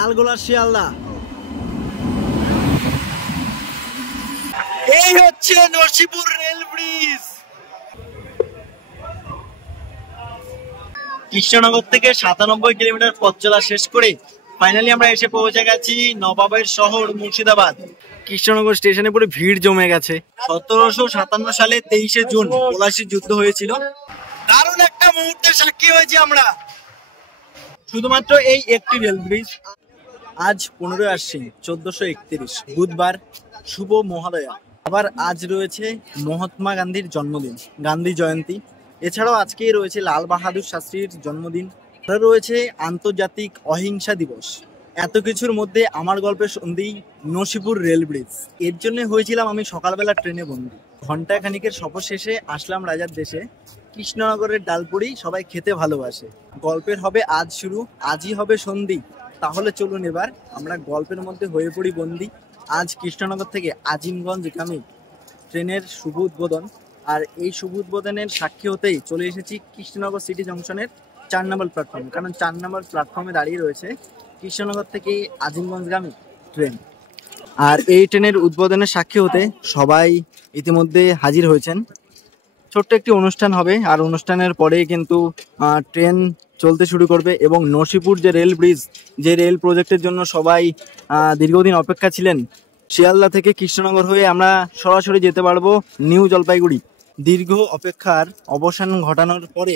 লালগোলা শিয়ালদা। এই হচ্ছে Narsinghpur rail bridge. Krishnanagar থেকে 97 কিলোমিটার পথ চলা শেষ করে ফাইনালি আমরা এসে পৌঁছে গেছি নবাবের শহর মুর্শিদাবাদ। কৃষ্ণনগর স্টেশনে পুরো ভিড় জমে গেছে। 1757 সালে 23শে জুন পলাশীর যুদ্ধ হয়েছিল। দারুণ একটা মুহূর্তের সাক্ষী হয়েছি আমরা। শুধুমাত্র এই একটি রেল ব্রিজ। আজ 15 আশ্বিন 1431 বুধবার, শুভ মহালয়া। আবার আজ রয়েছে মহাত্মা গান্ধীর জন্মদিন, গান্ধী জয়ন্তী। এছাড়াও আজকেই রয়েছে লাল বাহাদুর শাস্ত্রীর জন্মদিন, রয়েছে আন্তর্জাতিক অহিংসা দিবস। এত কিছুর মধ্যে আমার গল্পের সন্ধি নরসিংপুর রেল ব্রিজ। এর জন্য হয়েছিলাম আমি সকালবেলা ট্রেনে বন্দি। ঘন্টা খানিকের সফর শেষে আসলাম রাজার দেশে। কৃষ্ণনগরের ডালপুরি সবাই খেতে ভালোবাসে। গল্পের হবে আজ শুরু, আজই হবে সন্ধি। তাহলে চলুন এবার আমরা গল্পের মধ্যে হয়ে পড়ি বন্দি। আজ কৃষ্ণনগর থেকে আজিমগঞ্জগামী ট্রেনের শুভ উদ্বোধন। আর এই শুভ উদ্বোধনের সাক্ষী হতেই চলে এসেছি কৃষ্ণনগর সিটি জংশনের 4 নম্বর প্ল্যাটফর্ম। কারণ 4 নম্বর প্ল্যাটফর্মে দাঁড়িয়ে রয়েছে কৃষ্ণনগর থেকে আজিমগঞ্জগামী ট্রেন। আর এই ট্রেনের উদ্বোধনের সাক্ষী হতে সবাই ইতিমধ্যে হাজির হয়েছেন। ছোট্ট একটি অনুষ্ঠান হবে, আর অনুষ্ঠানের পরে কিন্তু ট্রেন চলতে শুরু করবে। এবং নরসিংপুর যে রেল ব্রিজ, যে রেল প্রজেক্টের জন্য সবাই দীর্ঘদিন অপেক্ষা ছিলেন, শিয়ালদা থেকে কৃষ্ণনগর হয়ে আমরা সরাসরি যেতে পারবো নিউ জলপাইগুড়ি। দীর্ঘ অপেক্ষার অবসান ঘটানোর পরে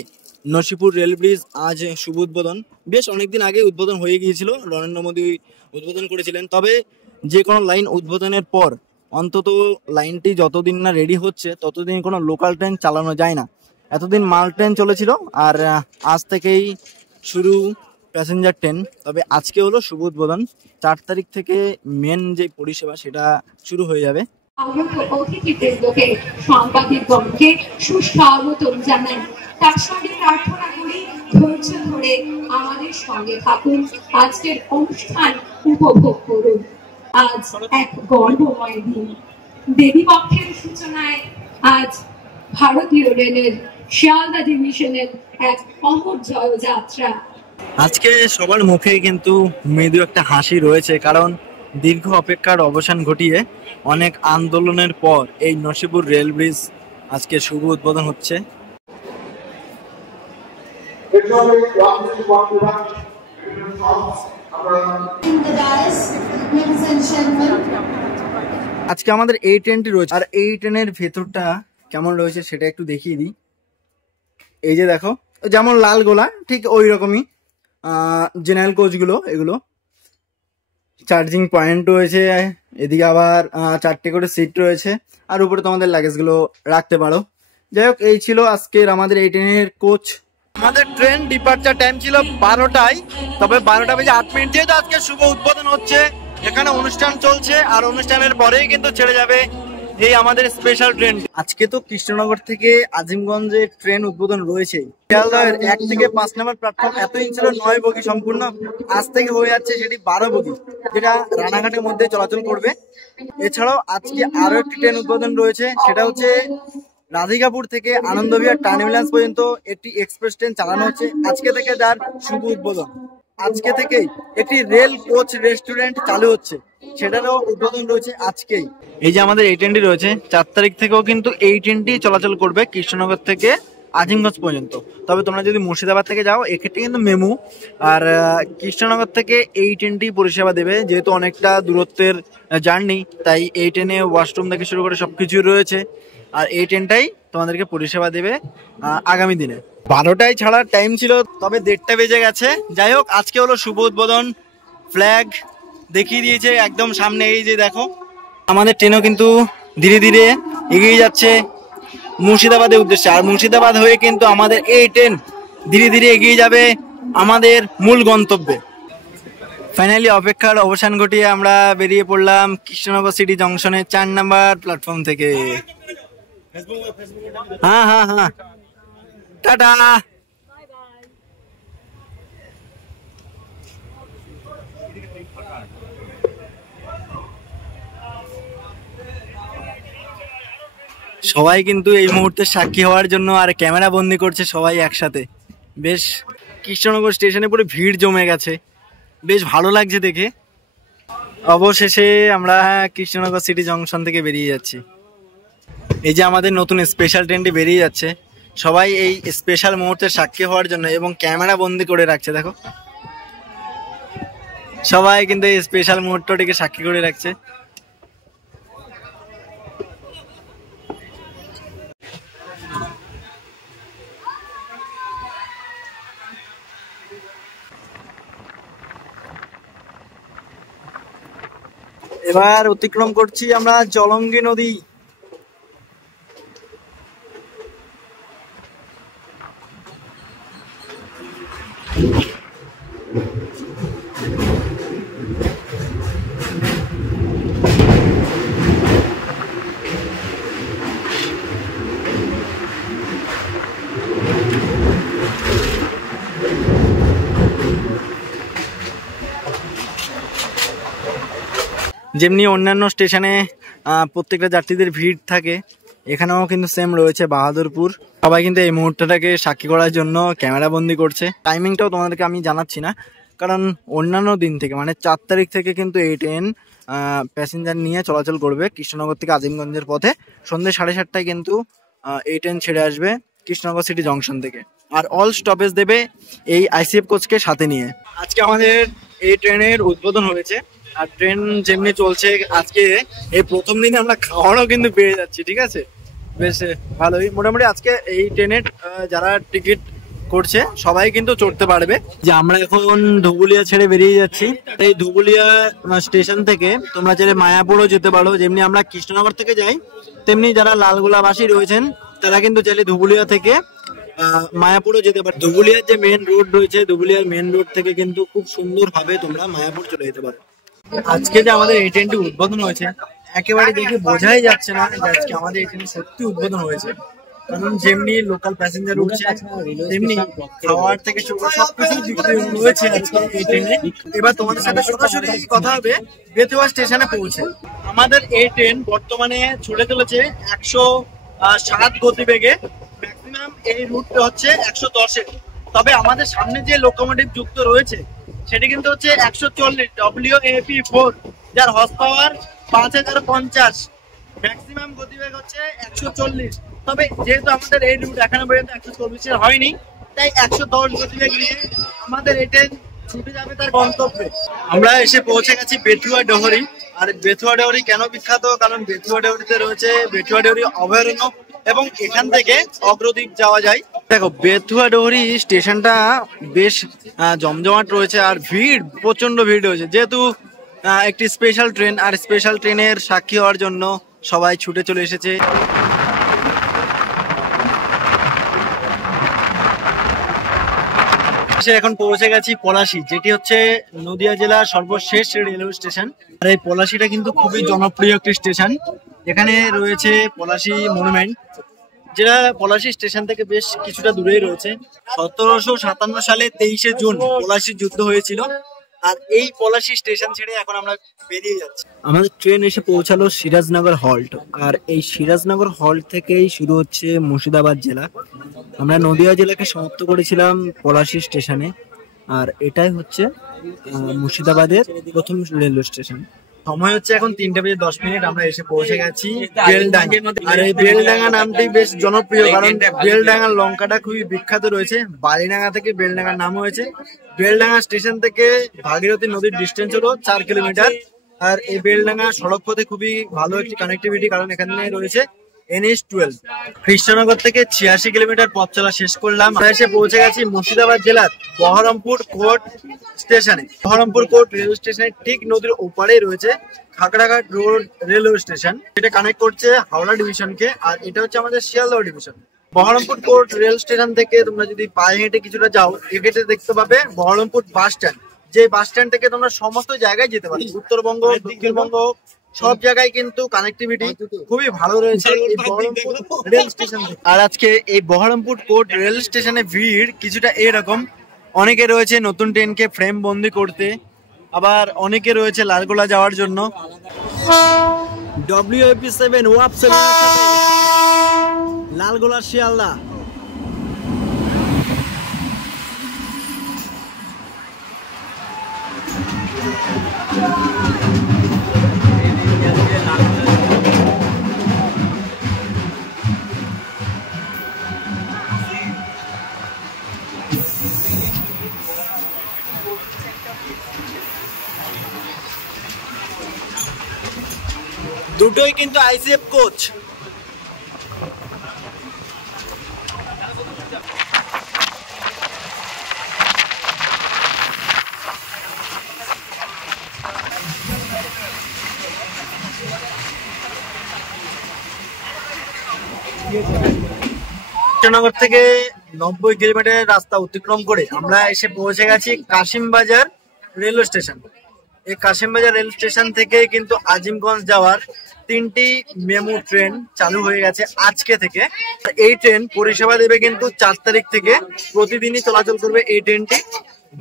নরসিংপুর রেল ব্রিজ আজ শুভ উদ্বোধন। বেশ অনেকদিন আগে উদ্বোধন হয়ে গিয়েছিল, নরেন্দ্র মোদী উদ্বোধন করেছিলেন। তবে যে কোনো লাইন উদ্বোধনের পর অন্তত লাইনটি যতদিন না রেডি হচ্ছে ততদিন কোনো লোকাল ট্রেন চালানো যায় না। এতদিন মাল ট্রেন চলেছিল, আর আজ থেকেই শুরু প্যাসেঞ্জার ট্রেন। তবে আজকে হলো শুভ উদ্বোধন। 4 তারিখ থেকে মেন যে পরিষেবা সেটা শুরু হয়ে যাবে। অতিথিবৃন্দকে, সাংবাদিকগণকে সুস্বাগতম জানাই। তার সঙ্গে প্রার্থনা করি ধৈর্য ধরে আমাদের সঙ্গে থাকুন, আজকের অনুষ্ঠান উপভোগ করুন। আজ এক গর্বময় দিন। দেবীপক্ষের সূচনায় আজ ভারতীয় রেলের শিয়ালদা ডিভিশনের এক অমর জয়যাত্রা। আজকে সবার মুখে কিন্তু মৃদু একটা হাসি রয়েছে, কারণ দীর্ঘ অপেক্ষার অবসান ঘটিয়ে অনেক আন্দোলনের পর এই নরসিংপুর রেল ব্রিজ আজকে শুভ উদ্বোধন হচ্ছে। আজকে আমাদের এই ট্রেনটি রয়েছে, আর এই ট্রেনের ভেতরটা কেমন রয়েছে সেটা একটু দেখিয়ে দিই। এই যে দেখো, যেমন লালগোলা ঠিক ওই রকমই জেনারেল কোচগুলো। এগুলো চার্জিং পয়েন্ট রয়েছে, এদিকে আবার 4টে করে সিট রয়েছে, আর উপরে তোমাদের লাগেজগুলো রাখতে পারো। যাই হোক, এই ছিল আজকের আমাদের এই ট্রেনের কোচ। আমাদের ট্রেন ডিপার্চার টাইম ছিল 12টায়, তবে 12টা বেজে 8 মিনিট যেহেতু আজকে শুভ উদ্বোধন হচ্ছে, এখানে অনুষ্ঠান চলছে, আর অনুষ্ঠানের পরেই কিন্তু ছেড়ে যাবে এই আমাদের স্পেশাল ট্রেন। আজকে তো কৃষ্ণনগর থেকে আজিমগঞ্জে ট্রেন উদ্বোধন রয়েছে। শিয়ালদার 1 থেকে 5 নম্বর প্ল্যাটফর্ম এতদিন ছিল 9 বগি সম্পূর্ণ, আজ থেকে হয়ে যাচ্ছে সেটি 12 বগি, যেটা রানাঘাটের মধ্যে চলাচল করবে। এছাড়াও আজকে আরো একটি ট্রেন উদ্বোধন রয়েছে, সেটা হচ্ছে রাধিকাপুর থেকে আনন্দবিহার টার্মিনাস পর্যন্ত একটি এক্সপ্রেস ট্রেন চালানো হচ্ছে আজকে থেকে, যার শুভ উদ্বোধন। আজকে থেকেই একটি রেল কোচ রেস্টুরেন্ট চালু হচ্ছে, সেটারও উদ্বোধন রয়েছে আজকেই। এই যে আমাদের এই ট্রেনটি রয়েছে, 4 তারিখ থেকেও কিন্তু এই ট্রেনটি চলাচল করবে কৃষ্ণনগর থেকে আজিমগঞ্জ পর্যন্ত। তবে তোমরা যদি মুর্শিদাবাদ থেকে যাও, এক্ষেত্রে কিন্তু মেমু। আর কৃষ্ণনগর থেকে এই ট্রেনটি পরিষেবা দেবে, যেহেতু অনেকটা দূরত্বের জার্নি, তাই এই ট্রেনে ওয়াশরুম থেকে শুরু করে সবকিছুই রয়েছে। আর এই ট্রেনটাই তোমাদেরকে পরিষেবা দেবে আগামী দিনে। 12টায় ছাড়ার টাইম ছিল, তবে 1:30 বেজে গেছে। যাই হোক, আজকে হলো শুভ উদ্বোধন। ফ্ল্যাগ দেখিয়ে দিয়েছে একদম সামনে, এই যে দেখো। আমাদের ট্রেনও কিন্তু ধীরে ধীরে এগিয়ে যাচ্ছে মুর্শিদাবাদের উদ্দেশ্যে, আর মুর্শিদাবাদ হয়ে কিন্তু আমাদের এই ট্রেন ধীরে ধীরে এগিয়ে যাবে আমাদের মূল গন্তব্যে। ফাইনালি অপেক্ষার অবসান ঘটিয়ে আমরা বেরিয়ে পড়লাম কৃষ্ণনগর সিটি জংশনের 4 নম্বর প্ল্যাটফর্ম থেকে। হ্যাঁ হ্যাঁ হ্যাঁ, টাটা। সবাই কিন্তু এই মুহূর্তে সাক্ষী হওয়ার জন্য আর ক্যামেরা বন্দি করছে সবাই একসাথে। বেশ, কৃষ্ণনগর স্টেশনে পুরো ভিড় জমে গেছে। বেশ ভালো লাগছে দেখে। অবশেষে আমরা কৃষ্ণনগর সিটি জংশন থেকে বেরিয়ে যাচ্ছি। এই যে আমাদের নতুন স্পেশাল ট্রেনটি বেরিয়ে যাচ্ছে, সবাই এই স্পেশাল মুহূর্তের সাক্ষী হওয়ার জন্য এবং ক্যামেরা বন্দি করে রাখছে। দেখো সবাই কিন্তু এই স্পেশাল মুহূর্তটিকে সাক্ষী করে রাখছে। এবার অতিক্রম করছি আমরা জলঙ্গি নদী। যেমনি অন্যান্য স্টেশনে প্রত্যেকটা যাত্রীদের ভিড় থাকে, এখানেও কিন্তু সেম রয়েছে বাহাদুরপুর। সবাই কিন্তু এই মুহূর্তটাকে সাক্ষী করার জন্য ক্যামেরা বন্দি করছে। টাইমিংটাও তোমাদেরকে আমি জানাচ্ছি না, কারণ অন্যান্য দিন থেকে মানে 4 তারিখ থেকে কিন্তু এই ট্রেন প্যাসেঞ্জার নিয়ে চলাচল করবে কৃষ্ণনগর থেকে আজিমগঞ্জের পথে। সন্ধ্যে 7:30টায় কিন্তু এই ট্রেন ছেড়ে আসবে কৃষ্ণনগর সিটি জংশন থেকে, আর অল স্টপেজ দেবে এই আইসিএফ কোচকে সাথে নিয়ে। আজকে আমাদের এই ট্রেনের উদ্বোধন হয়েছে, আর ট্রেন যেমনি চলছে আজকে এই প্রথম দিনে আমরা খাওয়ারও কিন্তু পেয়ে যাচ্ছি। ঠিক আছে, বেশ ভালোই। মোটামুটি আজকে এই ট্রেনের যারা টিকিট করছে সবাই কিন্তু চড়তে পারবে। যে আমরা এখন ধুবুলিয়া ছেড়ে বেরিয়ে যাচ্ছি। এই ধুবুলিয়া স্টেশন থেকে তোমরা চাইলে মায়াপুরও যেতে পারো। যেমনি আমরা কৃষ্ণনগর থেকে যাই, তেমনি যারা লালগোলাবাসী রয়েছেন তারা কিন্তু চাইলে ধুবুলিয়া থেকে মায়াপুরও যেতে পারো। ধুবুলিয়ার যে মেন রোড রয়েছে, ধুবুলিয়ার মেন রোড থেকে কিন্তু খুব সুন্দরভাবে তোমরা মায়াপুর চলে যেতে পারো। আজকে যে আমাদের এই ট্রেনটি উদ্বোধন হয়েছে, একেবারে দেখে বোঝাই যাচ্ছে না যে আজকে আমাদের এই ট্রেন সত্যি উদ্বোধন হয়েছে। কারণ যেমনি লোকাল প্যাসেঞ্জার উঠছে, তেমনি খাওয়ার থেকে সবকিছু বিক্রি হয়েছে আজকে এই ট্রেনে। এবার তোমাদের সাথে সরাসরি কথা হবে বেতুয়া স্টেশনে পৌঁছে। আমাদের এই ট্রেন বর্তমানে ছুটে চলেছে 107 গতিবেগে। ম্যাক্সিমাম এই রুটটা হচ্ছে 110-এ। তবে আমাদের সামনে যে লোকোমোটিভ যুক্ত রয়েছে সেটি কিন্তু হচ্ছে 140 WAP4, যার হর্স পাওয়ার 5050। ম্যাক্সিমাম গতিবেগ হচ্ছে 140। তবে যেহেতু আমাদের এই রুট এখনো পর্যন্ত 124-এর হয়নি, তাই 110 গতিবেগ নিয়ে আমাদের এই ট্রেন ছুটে যাবে তার গন্তব্যে। আমরা এসে পৌঁছে গেছি বেথুয়া ডহরি। আর বেথুয়া ডহরি কেন বিখ্যাত? কারণ বেথুয়া ডহরিতে রয়েছে বেথুয়া ডহরি অভয়ারণ্য, এবং এখান থেকে অগ্রদ্বীপ যাওয়া যায়। দেখো বেথুয়া ডহরি স্টেশনটা বেশ জমজমাট রয়েছে, আর ভিড় প্রচন্ড ভিড় রয়েছে। যেহেতু একটি স্পেশাল ট্রেন, আর স্পেশাল ট্রেনের সাক্ষী হওয়ার জন্য সবাই ছুটে চলে এসেছে। এখন পৌঁছে গেছি পলাশী, যেটি হচ্ছে নদিয়া জেলার সর্বশেষ রেলওয়ে স্টেশন। আর এই পলাশীটা কিন্তু খুবই জনপ্রিয় একটি স্টেশন। এখানে রয়েছে পলাশী মনুমেন্ট, যেটা পলাশী স্টেশন থেকে বেশ কিছুটা দূরেই রয়েছে। 1757 সালে 23শে জুন পলাশীর যুদ্ধ হয়েছিল। আর এই পলাশী স্টেশন ছেড়ে এখন আমরা বেরিয়ে যাচ্ছি। আমাদের ট্রেন এসে পৌঁছালো সিরাজনগর হল্ট, আর এই সিরাজনগর হল্ট থেকেই শুরু হচ্ছে মুর্শিদাবাদ জেলা। আমরা নদিয়া জেলাকে সমাপ্ত করেছিলাম পলাশী স্টেশনে, আর এটাই হচ্ছে মুর্শিদাবাদের প্রথম রেলওয়ে স্টেশন। সময় হচ্ছে এখন 3:10। আমরা এসে পৌঁছে গেছি বেলডাঙ্গা। আর এই বেলডাঙ্গা নামটি বেশ জনপ্রিয়, কারণ বেলডাঙ্গার লঙ্কাটা খুবই বিখ্যাত রয়েছে। বালিডাঙ্গা থেকে বেলডাঙ্গার নাম হয়েছে। বেলডাঙ্গা স্টেশন থেকে ভাগীরথী নদীর ডিস্টেন্স হলো 4 কিলোমিটার। আর এই বেলডাঙ্গা সড়ক পথে খুবই ভালো একটি কানেক্টিভিটি, কারণ এখানে রয়েছে NH12। কৃষ্ণনগর থেকে 86 কিলোমিটার পথ চলা শেষ করলাম। আমরা এসে পৌঁছে গেছি মুর্শিদাবাদ জেলার বহরমপুর কোর্ট স্টেশনে। বহরমপুর কোর্ট রেলওয়ে স্টেশনের ঠিক নদীর ওপারেই রয়েছে খাগড়াঘাট রোড রেলওয়ে স্টেশন, যেটা কানেক্ট করছে হাওড়া ডিভিশনকে। আর এটা হচ্ছে আমাদের Sealdah division. Baharampur court rail station থেকে তোমরা যদি পায়ে হেঁটে কিছুটা যাও, এক্ষেত্রে দেখতে পাবে বহরমপুর বাস স্ট্যান্ড। যে বাস স্ট্যান্ড থেকে তোমরা সমস্ত জায়গায় যেতে পারো, উত্তরবঙ্গ, দক্ষিণবঙ্গ, সব জায়গায় কিন্তু কানেক্টিভিটি খুবই ভালো রয়েছে এই বহরমপুর রেল স্টেশন থেকে। আর আজকে এই বহরমপুর কোর্ট রেল স্টেশনে ভিড় কিছুটা এরকম। অনেকে রয়েছে নতুন ট্রেনকে ফ্রেম বন্দি করতে, আবার অনেকে রয়েছে লালগোলা যাওয়ার জন্য। WAP7 ওয়াপ7 লালগোলা শিয়ালদা। দুটোই কিন্তু আইসিএফ কোচ। কৃষ্ণনগর থেকে 90 কিলোমিটারের রাস্তা অতিক্রম করে আমরা এসে পৌঁছে গেছি কাশিমবাজার রেলওয়ে স্টেশন। এই কাশিমবাজার রেল স্টেশন থেকে কিন্তু আজিমগঞ্জ যাওয়ার 3টি মেমু ট্রেন চালু হয়ে গেছে আজকে থেকে। এই ট্রেন পরিষেবা দেবে কিন্তু 4 তারিখ থেকে, প্রতিদিনই চলাচল করবে এই ট্রেনটি।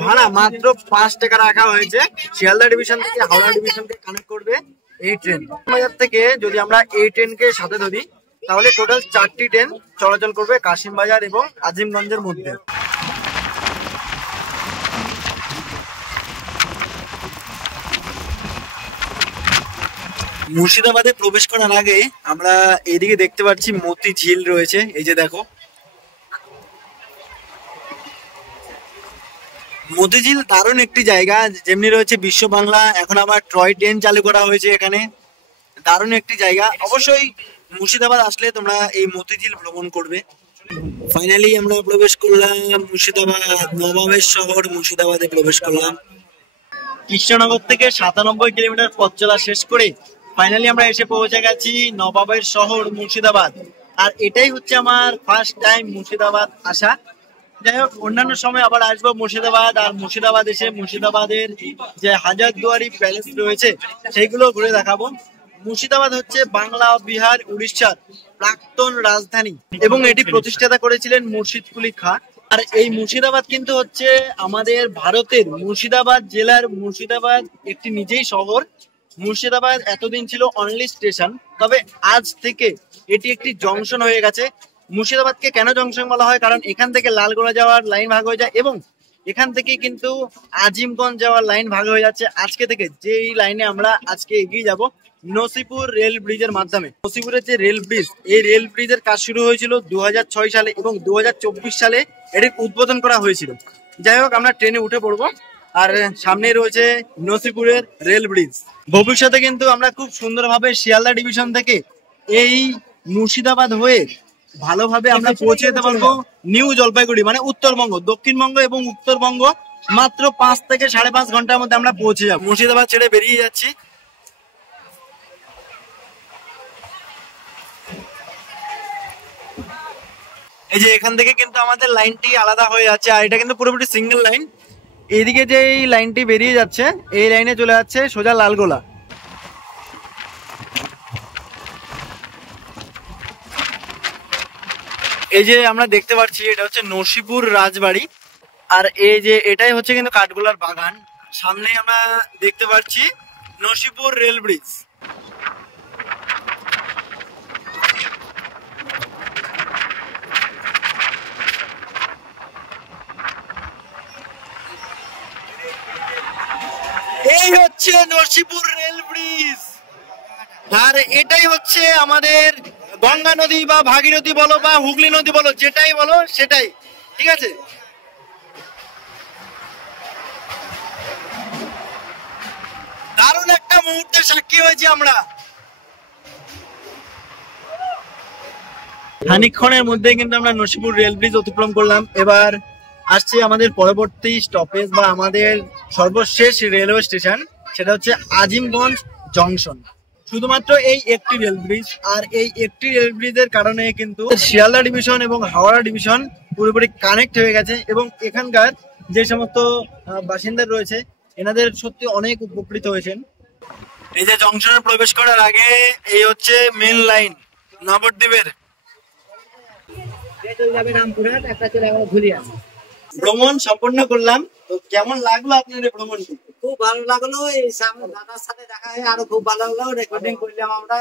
ভাড়া মাত্র 5 টাকা রাখা হয়েছে। শিয়ালদা ডিভিশন থেকে হাওড়া ডিভিশনকে কানেক্ট করবে এই ট্রেন। বাজার থেকে যদি আমরা এই ট্রেনকে সাথে ধরি তাহলে টোটাল 4টি ট্রেন চলাচল করবে কাশিমবাজার এবং আজিমগঞ্জের মধ্যে। মুর্শিদাবাদে প্রবেশ করার আগে আমরা এদিকে দেখতে পাচ্ছি মতি ঝিল রয়েছে। এই যে দেখো, মতিঝিল দারুণ একটি জায়গা। যেমনি রয়েছে বিশ্ব বাংলা, এখন আবার টয় ট্রেন চালু করা হয়েছে এখানে। দারুণ একটি জায়গা। অবশ্যই মুর্শিদাবাদ আসলে তোমরা এই মতিঝিল ভ্রমণ করবে। ফাইনালি আমরা প্রবেশ করলাম মুর্শিদাবাদ, নবাবের শহর মুর্শিদাবাদে প্রবেশ করলাম। কৃষ্ণনগর থেকে 97 কিলোমিটার পথ চলা শেষ করে ফাইনালি আমরা এসে পৌঁছে গেছি নবাবের শহর মুর্শিদাবাদ। আর এটাই হচ্ছে আমার ফার্স্ট টাইম মুর্শিদাবাদ আসা। যাই হোক, অন্যান্য সময় আবার আসবো মুর্শিদাবাদ। আর মুর্শিদাবাদ এসে মুর্শিদাবাদের যে হাজারদুয়ারি প্যালেস রয়েছে সেইগুলো ঘুরে দেখাবো। মুর্শিদাবাদ হচ্ছে বাংলা, বিহার, উড়িষ্যার প্রাক্তন রাজধানী এবং এটি প্রতিষ্ঠাতা করেছিলেন মুর্শিদ কুলি খাঁ। আর এই মুর্শিদাবাদ কিন্তু হচ্ছে আমাদের ভারতের মুর্শিদাবাদ জেলার মুর্শিদাবাদ একটি নিজেই শহর। মুর্শিদাবাদ এতদিন ছিল অনলি স্টেশন, তবে আজ থেকে এটি একটি জংশন হয়ে গেছে। মুর্শিদাবাদকে কেন জংশন বলা হয়? কারণ এখান থেকে লালগোলা যাওয়ার লাইন ভাগ হয়ে যায় এবং এখান থেকে কিন্তু আজিমগঞ্জ যাওয়ার লাইন ভাগ হয়ে যাচ্ছে আজকে থেকে। যেই লাইনে আমরা আজকে এগিয়ে যাব নসিপুর রেল ব্রিজের মাধ্যমে। নসিপুরের যে রেল ব্রিজ, এই রেল ব্রিজের কাজ শুরু হয়েছিল 2006 সালে এবং 2024 সালে এটির উদ্বোধন করা হয়েছিল। যাই হোক, আমরা ট্রেনে উঠে পড়বো। আর সামনে রয়েছে নসিপুরের রেল ব্রিজ। ভবিষ্যতে কিন্তু আমরা খুব সুন্দরভাবে শিয়ালদা ডিভিশন থেকে এই মুর্শিদাবাদ হয়ে ভালোভাবে আমরা পৌঁছে যেতে পারবো নিউ জলপাইগুড়ি, মানে উত্তরবঙ্গ। দক্ষিণবঙ্গ এবং উত্তরবঙ্গ মাত্র 5 থেকে 5.5 ঘন্টার মধ্যে আমরা পৌঁছে যাবো। মুর্শিদাবাদ ছেড়ে বেরিয়ে যাচ্ছি। এই যে এখান থেকে কিন্তু আমাদের লাইনটি আলাদা হয়ে যাচ্ছে, আর এটা কিন্তু পুরোপুরি সিঙ্গেল লাইন। এইদিকে যে এই লাইনটি বেরিয়ে যাচ্ছে, এই লাইনে চলে যাচ্ছে সোজা লালগোলা। এই যে আমরা দেখতে পাচ্ছি এটা হচ্ছে নসিপুর রাজবাড়ি। আর এই যে এটাই হচ্ছে কিন্তু কাঠগোলার বাগান। সামনে আমরা দেখতে পাচ্ছি নসিপুর রেল ব্রিজ। এই হচ্ছে নসিপুর রেল ব্রিজ। আর এটাই হচ্ছে আমাদের গঙ্গা নদী বা ভাগীরথী বলো বা হুগলি নদী বলো, যেটাই বলো সেটাই, ঠিক আছে। দারুণ একটা মুহূর্তের সাক্ষী হয়েছি আমরা। খানিকক্ষণের মধ্যে কিন্তু আমরা নসিপুর রেল ব্রিজ অতিক্রম করলাম। এবার আসছে আমাদের পরবর্তী স্টপেজ বা আমাদের সর্বশেষ রেলওয়ে স্টেশন, সেটা হচ্ছে আজিমগঞ্জ জংশন। শুধুমাত্র এই একটি রেল ব্রিজ, আর এই একটি রেল ব্রিজের কারণে কিন্তু শিয়ালদা ডিভিশন এবং হাওড়া ডিভিশন পুরোপুরি কানেক্ট হয়ে গেছে এবং এখানকার যে সমস্ত বাসিন্দা রয়েছে এনাদের সত্যি অনেক উপকৃত হয়েছেন। এই যে জংশনে প্রবেশ করার আগে এই হচ্ছে মেন লাইন নবদ্বীপের। ভ্রমণ সম্পন্ন করলাম, তো কেমন লাগলো আপনার ভ্রমণ? খুব ভালো লাগলো। এই দাদার সাথে দেখা হয়ে আরো খুব ভালো লাগলো। রেকর্ডিং করলাম আমরা।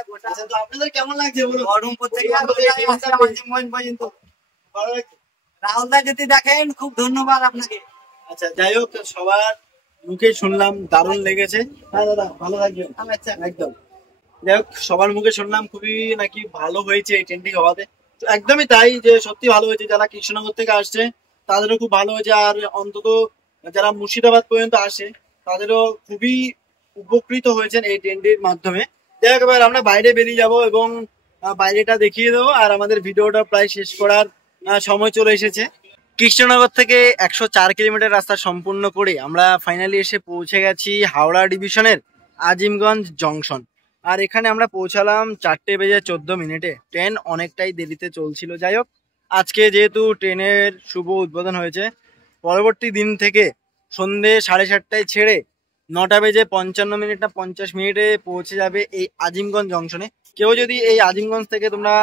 তো আপনাদের কেমন লাগছে বলুন? বহরমপুর থেকে আজিমগঞ্জ পর্যন্ত রাহুল দা যদি দেখেন, খুব ধন্যবাদ আপনাকে। আচ্ছা, যাই হোক, সবার মুখে শুনলাম দারুণ লেগেছে। হ্যাঁ দাদা, ভালো থাকবেন। আচ্ছা। একদম। যাই হোক, সবার মুখে শুনলাম খুবই নাকি ভালো হয়েছে এই ট্রেনটি হওয়াতে। তো একদমই তাই, যে সত্যি ভালো হয়েছে। যারা কৃষ্ণনগর থেকে আসছে তাদেরও খুব ভালো হয়েছে, আর অন্তত যারা মুর্শিদাবাদ পর্যন্ত আসে তাদেরও খুবই উপকৃত হয়েছেন এই ট্রেনটির মাধ্যমে। যাই হোক, এবার আমরা বাইরে বেরিয়ে যাব এবং বাইরেটা দেখিয়ে দেবো, আর আমাদের ভিডিওটা প্রায় শেষ করার সময় চলে এসেছে। কৃষ্ণনগর থেকে 104 কিলোমিটার রাস্তা সম্পূর্ণ করে আমরা ফাইনালি এসে পৌঁছে গেছি হাওড়া ডিভিশনের আজিমগঞ্জ জংশন। আর এখানে আমরা পৌঁছালাম 4:14। ট্রেন অনেকটাই দেরিতে চলছিল। যাই হোক, আজকে যেহেতু ট্রেনের শুভ উদ্বোধন হয়েছে, পরবর্তী দিন থেকে সন্ধে 7:30টায় ছেড়ে 9:55 না 50 পৌঁছে যাবে এই আজিমগঞ্জ জংশনে। কেউ যদি এই আজিমগঞ্জ থেকে তোমরা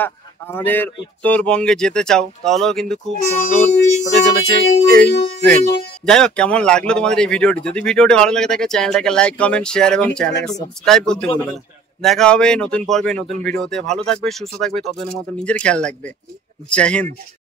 আমাদের উত্তরবঙ্গে যেতে চাও তাহলেও কিন্তু খুব সুন্দর হতে চলেছে এই ট্রেন। যাই হোক, কেমন লাগলো তোমাদের এই ভিডিওটি? যদি ভিডিওটি ভালো লাগে থাকে চ্যানেলটাকে লাইক, কমেন্ট, শেয়ার এবং চ্যানেলটাকে সাবস্ক্রাইব করতে ভুলবে না। দেখা হবে নতুন পর্বে, নতুন ভিডিওতে। ভালো থাকবে, সুস্থ থাকবে, ততদিনের মতো নিজের খেয়াল রাখবে। জয় হিন্দ।